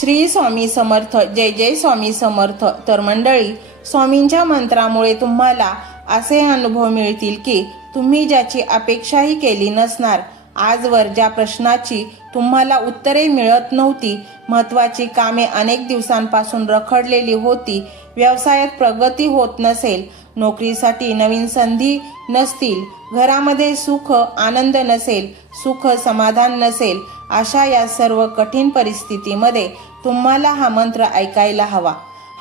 श्री स्वामी समर्थ जय जय स्वामी समर्थ. तर मंडळी स्वामींच्या मंत्रामुळे तुम्हाला असे अनुभव मिळतील की तुम्ही ज्याची अपेक्षाही केली नसणार आजवर ज्या प्रश्नाची तुम्हाला उत्तरे मिळत नव्हती महत्वाची कामे अनेक दिवसांपासून रखडलेली होती व्यवसायात प्रगती होत नसेल नोकरीसाठी नवीन संधी नसतील घरामध्ये सुख आनंद नसेल सुख समाधान नसेल अशा या सर्व कठीण परिस्थितीमध्ये तुम्हाला हा मंत्र ऐकायला हवा.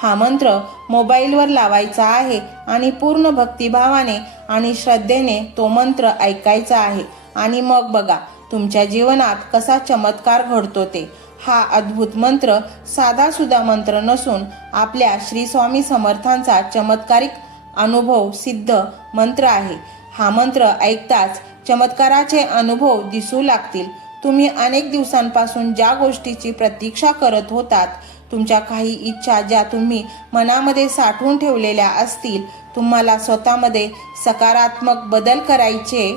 हा मंत्र मोबाईलवर लावायचा आहे आणि पूर्ण भक्तिभावाने आणि श्रद्धेने तो मंत्र ऐकायचा आहे. आणि मग बघा तुमच्या जीवनात कसा चमत्कार घडतो ते. हा अद्भुत मंत्र साधा सुद्धा मंत्र नसून आपल्या श्री स्वामी समर्थांचा चमत्कारिक अनुभव सिद्ध मंत्र आहे. हा मंत्र ऐकताच चमत्काराचे अनुभव दिसू लागतील. तुम्ही अनेक दिवसांपासून ज्या गोष्टीची प्रतीक्षा करत होतात तुमच्या काही इच्छा ज्या तुम्ही मनामध्ये साठवून ठेवलेल्या असतील तुम्हाला स्वतःमध्ये सकारात्मक बदल करायचे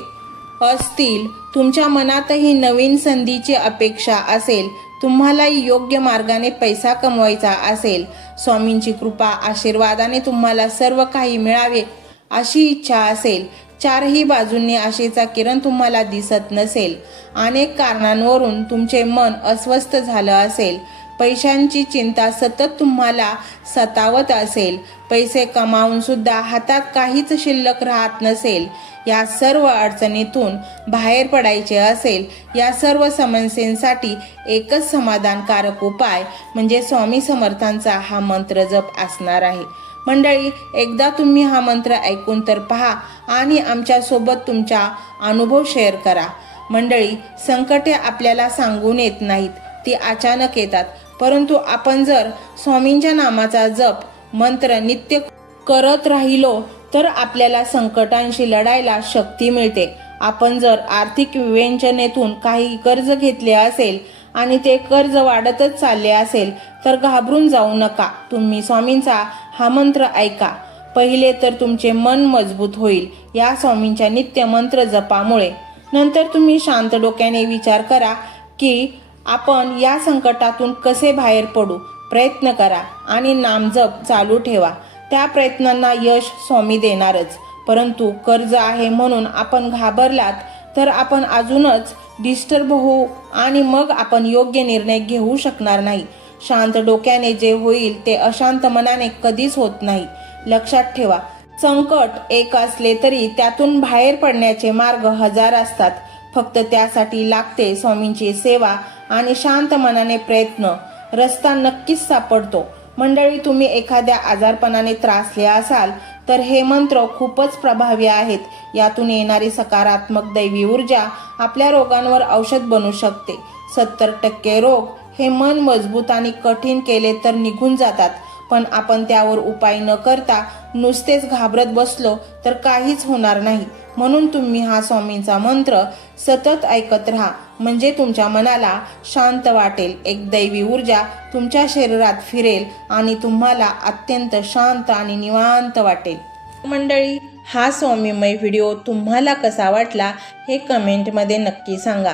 असतील तुमच्या मनातही नवीन संधीची अपेक्षा असेल तुम्हालाही योग्य मार्गाने पैसा कमवायचा असेल. स्वामींची कृपा आशीर्वादाने तुम्हाला सर्व काही मिळावे अशी इच्छा असेल. चारही बाजूंनी आशेचा किरण तुम्हाला दिसत नसेल. अनेक कारणांवरून तुमचे मन अस्वस्थ झालं असेल. पैशांची चिंता सतत तुम्हाला सतावत असेल. पैसे कमावून सुद्धा हातात काहीच शिल्लक राहत नसेल. या सर्व अडचणीतून बाहेर पडायचे असेल या सर्व समस्येंसाठी एकच समाधानकारक उपाय म्हणजे स्वामी समर्थांचा हा मंत्र जप असणार आहे. मंडळी एकदा तुम्ही हा मंत्र ऐकून तर पहा आणि आमच्यासोबत तुमचा अनुभव शेअर करा. मंडळी संकटे आपल्याला सांगून येत नाहीत ती अचानक येतात. परंतु आपण जर स्वामींच्या नामाचा जप मंत्र नित्य करत राहिलो तर आपल्याला संकटांशी लढायला शक्ती मिळते. आपण जर आर्थिक विवेचनेतून काही कर्ज घेतले असेल आणि ते कर्ज वाढतच चालले असेल तर घाबरून जाऊ नका. तुम्ही स्वामींचा हा मंत्र ऐका. पहिले तर तुमचे मन मजबूत होईल या स्वामींच्या नित्य मंत्र जपामुळे. नंतर तुम्ही शांत डोक्याने विचार करा की आपण या संकटातून कसे बाहेर पडू. प्रयत्न करा आणि नामजप चालू ठेवा. त्या प्रयत्नांना यश स्वामी देणारच. परंतु कर्ज आहे म्हणून आपण घाबरलात तर आपण अजूनच डिस्टर्ब होऊ आणि मग आपण योग्य निर्णय घेऊ शकणार नाही. शांत डोक्याने जे होईल ते अशांत मनाने कधीच होत नाही. लक्षात ठेवा संकट एक असले तरी त्यातून बाहेर पडण्याचे मार्ग हजार असतात. फक्त त्यासाठी लागते स्वामींची सेवा आणि शांत मनाने प्रयत्न. रस्ता नक्कीच सापडतो. मंडळी तुम्ही एखाद्या आजारपणाने त्रासले असाल तर हे मंत्र खूपच प्रभावी आहेत. यातून येणारी सकारात्मक दैवी ऊर्जा आपल्या रोगांवर औषध बनू शकते. सत्तर टक्के रोग हे मन मजबूत आणि कठीण केले तर निघून जातात. पण आपण त्यावर उपाय न करता नुसतेच घाबरत बसलो तर काहीच होणार नाही. म्हणून तुम्ही हा स्वामींचा मंत्र सतत ऐकत राहा. म्हणजे तुमच्या मनाला शांत वाटेल. एक दैवी ऊर्जा तुमच्या शरीरात फिरेल आणि तुम्हाला अत्यंत शांत आणि निवांत वाटेल. मंडळी हा स्वामीमय व्हिडिओ तुम्हाला कसा वाटला हे कमेंटमध्ये नक्की सांगा.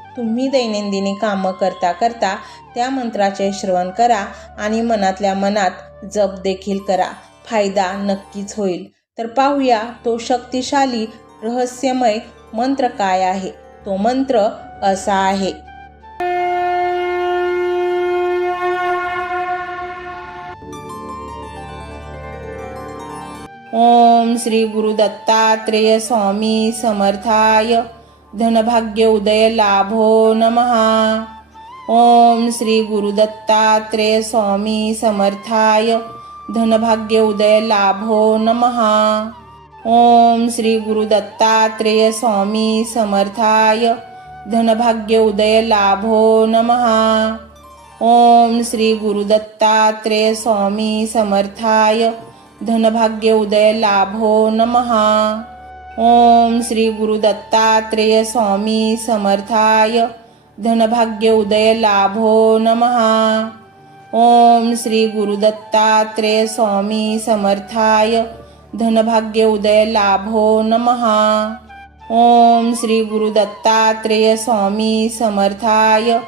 तुम्ही दैनंदिनी कामं करता करता त्या मंत्राचे श्रवण करा आणि मनातल्या मनात जप देखील करा. फायदा नक्कीच होईल. तर पाहूया तो शक्तिशाली रहस्यमय मंत्र काय आहे? तो मंत्र असा आहे. ओम श्री गुरु दत्तात्रेय स्वामी समर्थाय. धनभाग्य उदय लाभो नमः। गुरु स्वामी समर्थाय। धनभाग्य उदय लाभो नमः। गुरु स्वामी समर्थाय। धनभाग्य उदय लाभो नमः। गुरुदत्तात्रेय स्वामी समर्थाय। धनभाग्य उदय लाभो नमः। ओम श्री गुरु दत्तात्रेय स्वामी समर्थाय धनभाग्य उदय लाभो नमः। ओम श्री गुरु दत्तात्रेय स्वामी समर्थाय धनभाग्य उदय लाभो नमः। ओम श्री गुरु दत्तात्रेय स्वामी समर्थाय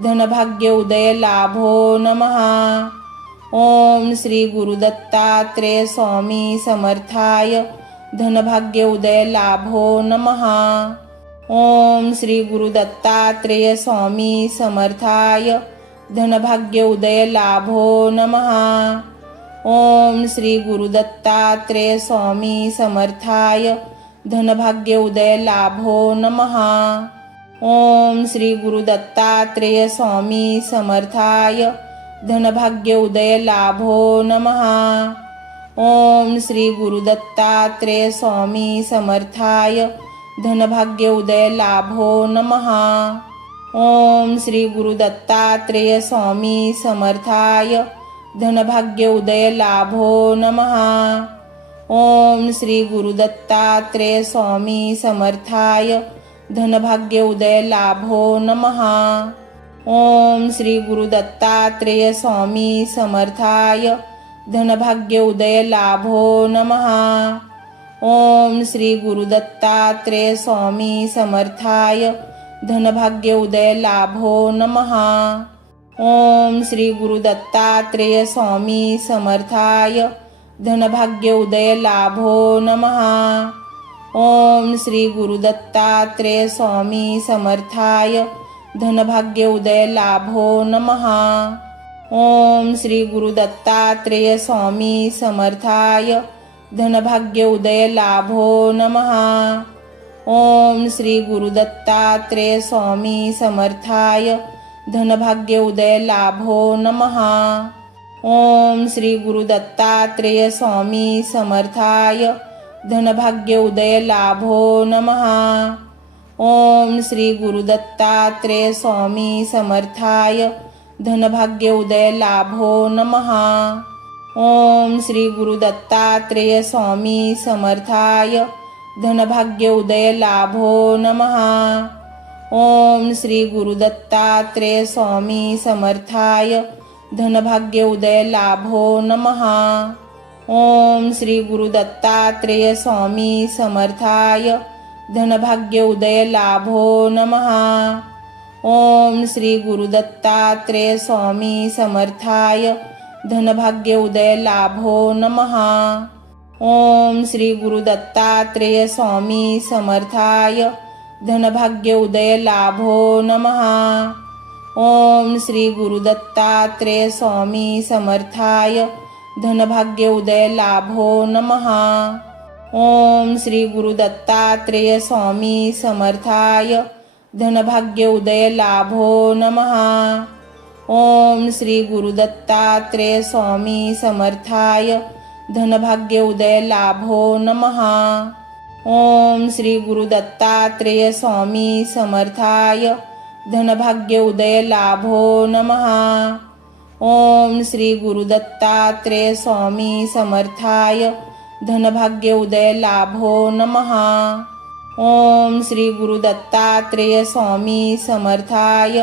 धनभाग्य उदय लाभो नमः। ओम श्री गुरु दत्तात्रेय स्वामी समर्थाय धनभाग्य उदय लाभो नमः। ओम श्री गुरु दत्तात्रेय स्वामी समर्थाय धनभाग्य उदय लाभो नमः। ओम श्री गुरु दत्तात्रेय स्वामी समर्थाय धनभाग्य उदय लाभो नमः। ओम श्री गुरु दत्तात्रेय स्वामी समर्थाय धनभाग्य उदय लाभो नमः। ओम श्री गुरुदत्तात्रेय स्वामी समर्थाय. धनभाग्य उदय लाभो नमः. ओम श्री गुरुदत्तात्रेय स्वामी समर्थाय. धनभाग्य उदय लाभो नमः. ओम श्री गुरुदत्तात्रेय स्वामी समर्थाय. धनभाग्य उदय लाभो नमः. ओम श्री गुरुदत्तात्रेय स्वामी समर्थाय. धनभाग्य उदय लाभो नमः। ओम श्री गुरु दत्तात्रेय स्वामी समर्थाय। धनभाग्य उदय लाभो नमः। ओम श्री गुरु दत्तात्रेय स्वामी समर्थाय। धनभाग्य उदय लाभो नमः। ओम श्री गुरु दत्तात्रेय स्वामी समर्थाय। धनभाग्य उदय लाभो नमः। ओम श्री गुरु दत्तात्रेय स्वामी समर्थाय धनभाग्य उदय लाभो नमः। ओम श्री गुरु दत्तात्रेय स्वामी समर्थाय धनभाग्य उदय लाभो नमः। ओम श्री गुरु दत्तात्रेय स्वामी समर्थाय धनभाग्य उदय लाभो नमः। ओम श्री गुरु दत्तात्रेय स्वामी समर्थाय धनभाग्य उदय लाभो नमः। ओम श्री गुरु दत्तात्रेय स्वामी समर्थाय धनभाग्य उदय लाभो नमः। ओम श्री गुरु दत्तात्रेय स्वामी समर्थाय धनभाग्य उदय लाभो नमः। ओम श्री गुरु दत्तात्रेय स्वामी समर्थाय धनभाग्य उदय लाभो नमः। ओम श्री गुरु दत्तात्रेय स्वामी समर्थाय। धनभाग्य उदय लाभो नमः। ओम श्री गुरु दत्तात्रेय स्वामी समर्थाय। धनभाग्य उदय लाभो नमः। ओम श्री गुरु दत्तात्रेय स्वामी समर्थाय। धनभाग्य उदय लाभो नमः। ओम श्री गुरु दत्तात्रेय स्वामी समर्थाय। धनभाग्य उदय लाभो नमः। ओम श्री गुरु दत्तात्रेय स्वामी समर्थाय। धनभाग्य उदय लाभो नमः। ओम श्री गुरु दत्तात्रेय स्वामी समर्थाय। धनभाग्य उदय लाभो नमः। ओम श्री गुरु दत्तात्रेय स्वामी समर्थाय। धनभाग्य उदय लाभो नमः। ओम श्री गुरु दत्तात्रेय स्वामी समर्थाय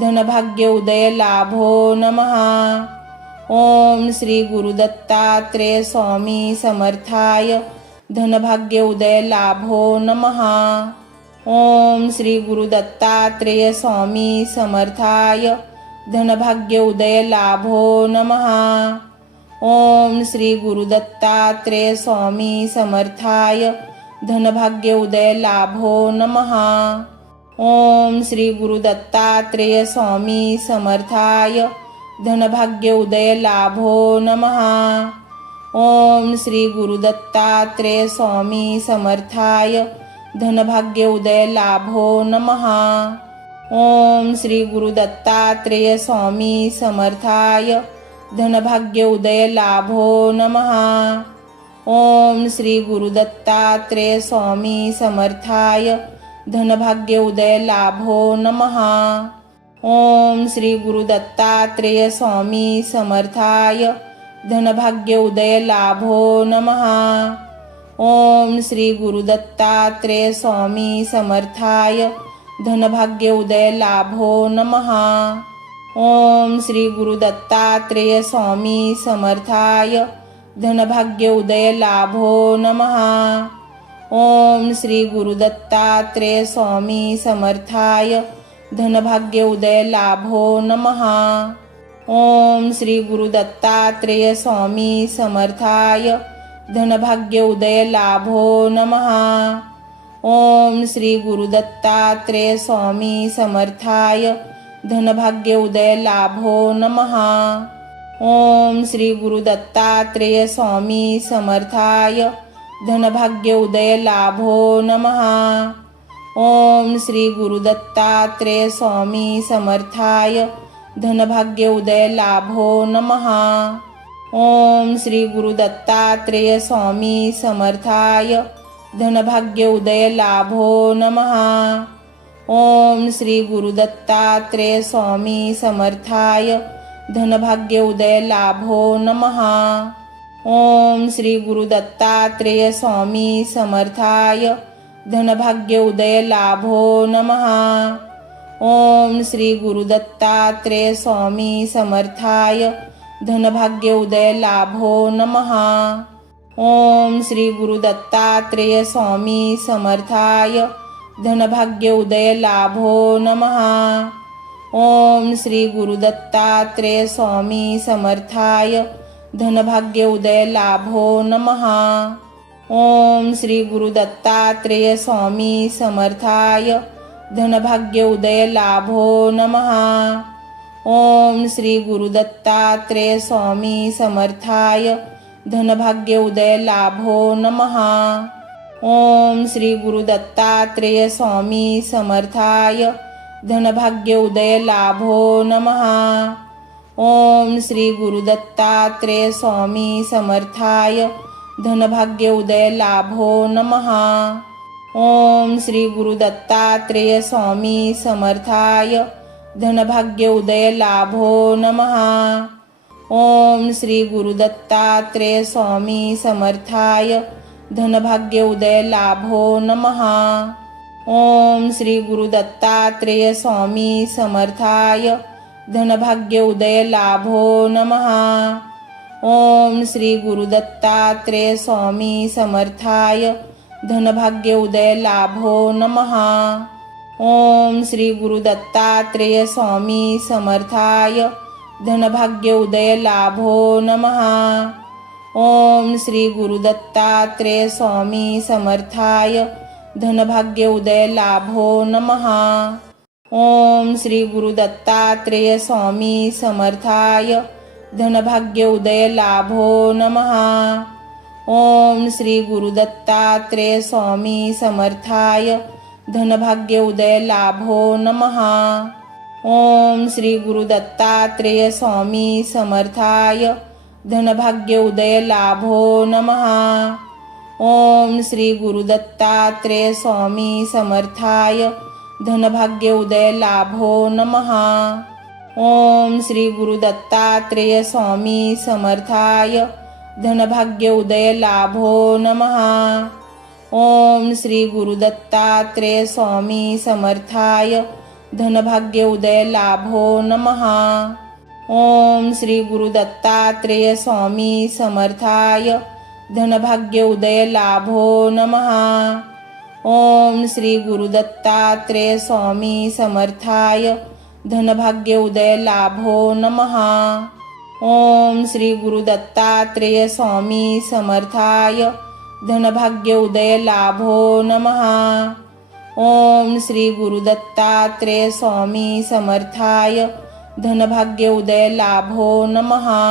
धनभाग्य उदय लाभो नमः। ओम श्री गुरु दत्तात्रेय स्वामी समर्थाय धनभाग्य उदय लाभो नमः। ओम श्री गुरु दत्तात्रेय स्वामी समर्थाय धनभाग्य उदय लाभो नमः। ओम श्री गुरु दत्तात्रेय स्वामी समर्थाय धनभाग्य उदय लाभो नमः। ओम श्री गुरु दत्तात्रेय स्वामी समर्थाय। धनभाग्य उदय लाभो नमः। ओम श्री गुरुदत्तात्रेय स्वामी समर्थाय। धनभाग्य उदय लाभो नमहा ओम श्री गुरुदत्तात्रेय स्वामी समर्थाय। धनभाग्य उदय लाभो नमहा ओम श्री गुरुदत्तात्रेय स्वामी समर्थाय। धनभाग्य उदय लाभो नमहा ओम श्री गुरुदत्तात्रेय स्वामी समर्थाय। धनभाग्य उदय लाभो नमहा ओम श्री गुरुदत्तात्रेय स्वामी समर्थाय। धनभाग्य उदय लाभो नमहा ओम श्री गुरुदत्तात्रेय स्वामी समर्थाय। धनभाग्य उदय लाभो नमहा ओम श्री गुरुदत्तात्रेय स्वामी समर्थाय। धनभाग्य उदय लाभो नमहा ओम श्री गुरुदत्तात्रेय स्वामी समर्थाय। धनभाग्य उदय लाभो नमहा ओम श्री गुरुदत्तात्रेय स्वामी समर्थाय। धनभाग्य उदय लाभो नमहा ओम श्री गुरुदत्तात्रेय स्वामी समर्थाय धनभाग्य उदय लाभो नमहा ओम श्री गुरुदत्तात्रेय स्वामी समर्थाय धनभाग्य उदय लाभो नमहा ओम श्री गुरुदत्तात्रेय स्वामी समर्थाय धनभाग्य उदय लाभो नमहा ओम श्री गुरुदत्तात्रेय स्वामी समर्थाय धनभाग्य उदय लाभो नमहा ओम श्री गुरुदत्तात्रेय स्वामी समर्थाय। धनभाग्य उदय लाभो नमहा ओम श्री गुरुदत्तात्रेय स्वामी समर्थाय। धनभाग्य उदय लाभो नमहा ओम श्री गुरुदत्तात्रेय स्वामी समर्थाय। धनभाग्य उदय लाभो नमहा ओम श्री गुरुदत्तात्रेय स्वामी समर्थाय। धनभाग्य उदय लाभो नमहा ओम श्री गुरुदत्तात्रेय स्वामी समर्थाय। धनभाग्य उदय लाभो नमहा ओम श्री गुरुदत्तात्रेय स्वामी समर्थाय। धनभाग्य उदय लाभो नमहा ओम श्री गुरुदत्तात्रेय स्वामी समर्थाय। धनभाग्य उदय लाभो नमहा ओम श्री गुरुदत्तात्रेय स्वामी समर्थाय धनभाग्य उदय लाभो नमहा ओम श्री गुरुदत्तात्रेय स्वामी समर्थाय धनभाग्य उदय लाभो नमहा ओम श्री गुरुदत्तात्रेय स्वामी समर्थाय धनभाग्य उदय लाभो नमहा ओम श्री गुरुदत्तात्रेय स्वामी समर्थाय. धनभाग्य उदय लाभो नमहा ओम श्री गुरुदत्तात्रेय स्वामी समर्थाय. धनभाग्य उदय लाभो नमहा ओम श्री गुरुदत्तात्रेय स्वामी समर्थाय. धनभाग्य उदय लाभो नमहा ओम श्री गुरुदत्तात्रेय स्वामी समर्थाय. धनभाग्य उदय लाभो नमहा ओम श्री गुरुदत्तात्रेय स्वामी समर्थाय धनभाग्य उदय लाभो नमहा ओम श्री गुरुदत्तात्रेय स्वामी समर्थाय धनभाग्य उदय लाभो नमहा ओम श्री गुरुदत्तात्रेय स्वामी समर्थाय धनभाग्य उदय लाभो नमहा ओम श्री गुरुदत्तात्रेय स्वामी समर्थाय। धनभाग्य उदय लाभो नमहा ओम श्री गुरुदत्तात्रेय स्वामी समर्थाय। धनभाग्य उदय लाभो नमहा ओम श्री गुरुदत्तात्रेय स्वामी समर्थाय। धनभाग्य उदय लाभो नमहा ओम श्री गुरुदत्तात्रेय स्वामी समर्थाय। धनभाग्य उदय लाभो नमहा ओम श्री गुरुदत्तात्रेय स्वामी समर्थाय। धनभाग्य उदय लाभो नमहा ओम श्री गुरुदत्तात्रेय स्वामी समर्थाय। धनभाग्य उदय लाभो नमहा ओम श्री गुरुदत्तात्रेय स्वामी समर्थाय। धनभाग्य उदय लाभो नमहा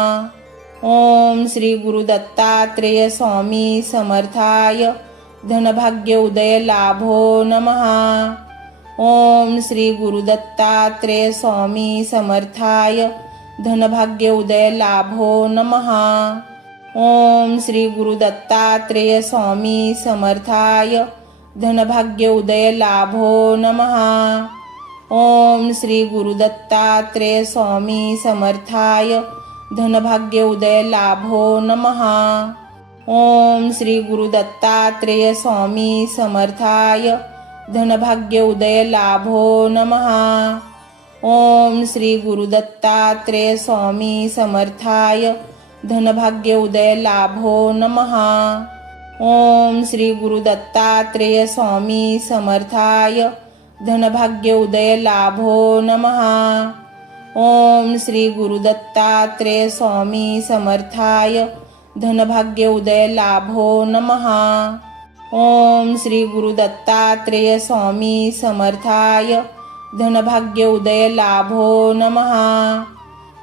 ओम श्री गुरु दत्तात्रेय स्वामी समर्थाय धनभाग्य उदय लाभो नमहा ओम श्री गुरु दत्तात्रेय स्वामी समर्थाय धनभाग्य उदय लाभो नमहा ओम श्री गुरु दत्तात्रेय स्वामी समर्थाय धनभाग्य उदय लाभो नमहा ओम श्री गुरु दत्तात्रेय स्वामी समर्थाय धनभाग्य उदय लाभो नमहा ओम श्री गुरु दत्तात्रेय स्वामी समर्थाय। धनभाग्य उदय लाभो नमहा ओम श्री गुरु दत्तात्रेय स्वामी समर्थाय। धनभाग्य उदय लाभो नमहा ओम श्री गुरु दत्तात्रेय स्वामी समर्थाय। धनभाग्य उदय लाभो नमहा ओम श्री गुरु दत्तात्रेय स्वामी समर्थाय। धनभाग्य उदय लाभो नमहा ओम श्री गुरु दत्तात्रेय स्वामी समर्थाय। धनभाग्य उदय लाभो नमहा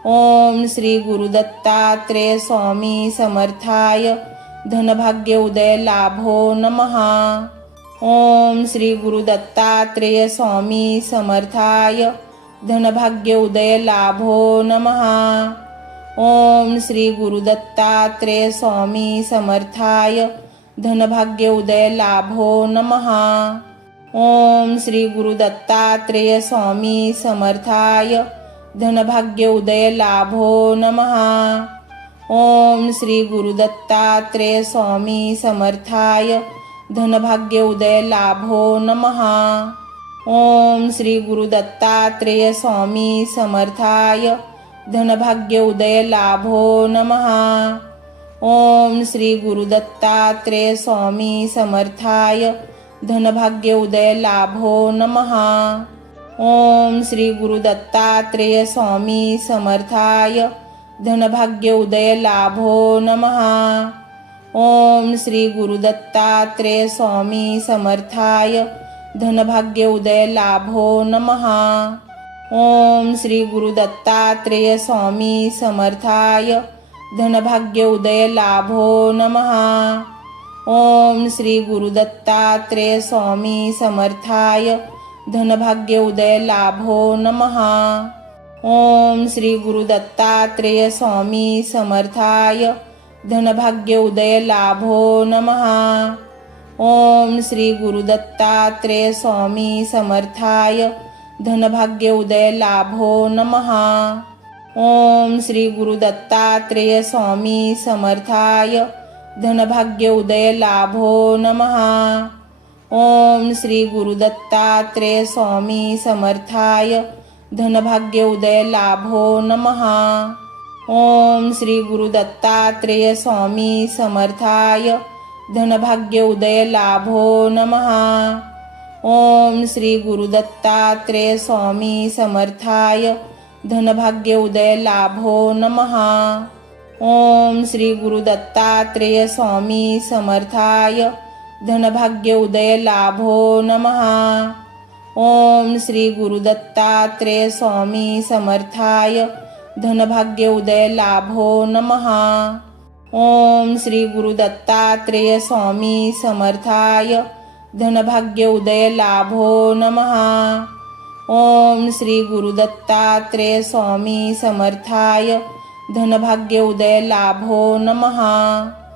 ओम श्री गुरु दत्तात्रेय स्वामी समर्थाय। धनभाग्य उदय लाभो नमहा ओम श्री गुरु दत्तात्रेय स्वामी समर्थाय। धनभाग्य उदय लाभो नमहा ओम श्री गुरु स्वामी समर्थाय। धनभाग्य उदय लाभो नमहा ओम श्री गुरु स्वामी समर्थाय। धनभाग्य उदय लाभो नमहा ओम श्री गुरुदत्तात्रेय स्वामी समर्थाय। धनभाग्य उदय लाभो नमहा ओम श्री गुरु दत्तात्रेय स्वामी समर्थाय धनभाग्य उदय लाभो नमहा ओम श्री गुरु दत्तात्रेय स्वामी समर्थाय धनभाग्य उदय लाभो नमहा ओम श्री गुरु दत्तात्रेय स्वामी समर्थाय धनभाग्य उदय लाभो नमहा ओम श्री गुरु दत्तात्रेय स्वामी समर्थाय धनभाग्य उदय लाभो नमहा ओम श्री गुरु दत्तात्रेय स्वामी समर्थाय। धनभाग्य उदय लाभो नमहा ओम श्री गुरु दत्तात्रेय स्वामी समर्थाय। धनभाग्य उदय लाभो नमहा ओम श्री गुरु दत्तात्रेय स्वामी समर्थाय। धनभाग्य उदय लाभो नमहा ओम श्री गुरु दत्तात्रेय स्वामी समर्थाय धनभाग्य उदय लाभो नमहा ओम श्री गुरु दत्तात्रेय स्वामी समर्थाय धनभाग्य उदय लाभो नमहा ओम श्री गुरु दत्तात्रेय स्वामी समर्थाय धनभाग्य उदय लाभो नमहा ओम श्री गुरु दत्तात्रेय स्वामी समर्थाय धनभाग्य उदय लाभो नमहा ओम श्री गुरु दत्तात्रेय स्वामी समर्थाय। धनभाग्य उदय लाभो नमहा ओम श्री गुरु दत्तात्रेय स्वामी समर्थाय। धनभाग्य उदय लाभो नमहा ओम श्री गुरु दत्तात्रेय स्वामी समर्थाय। धनभाग्य उदय लाभो नमहा ओम श्री गुरु दत्तात्रेय स्वामी समर्थाय. धनभाग्य उदय लाभो नमहा ओम श्री गुरु दत्तात्रेय स्वामी समर्थाय. धनभाग्य उदय लाभो नमहा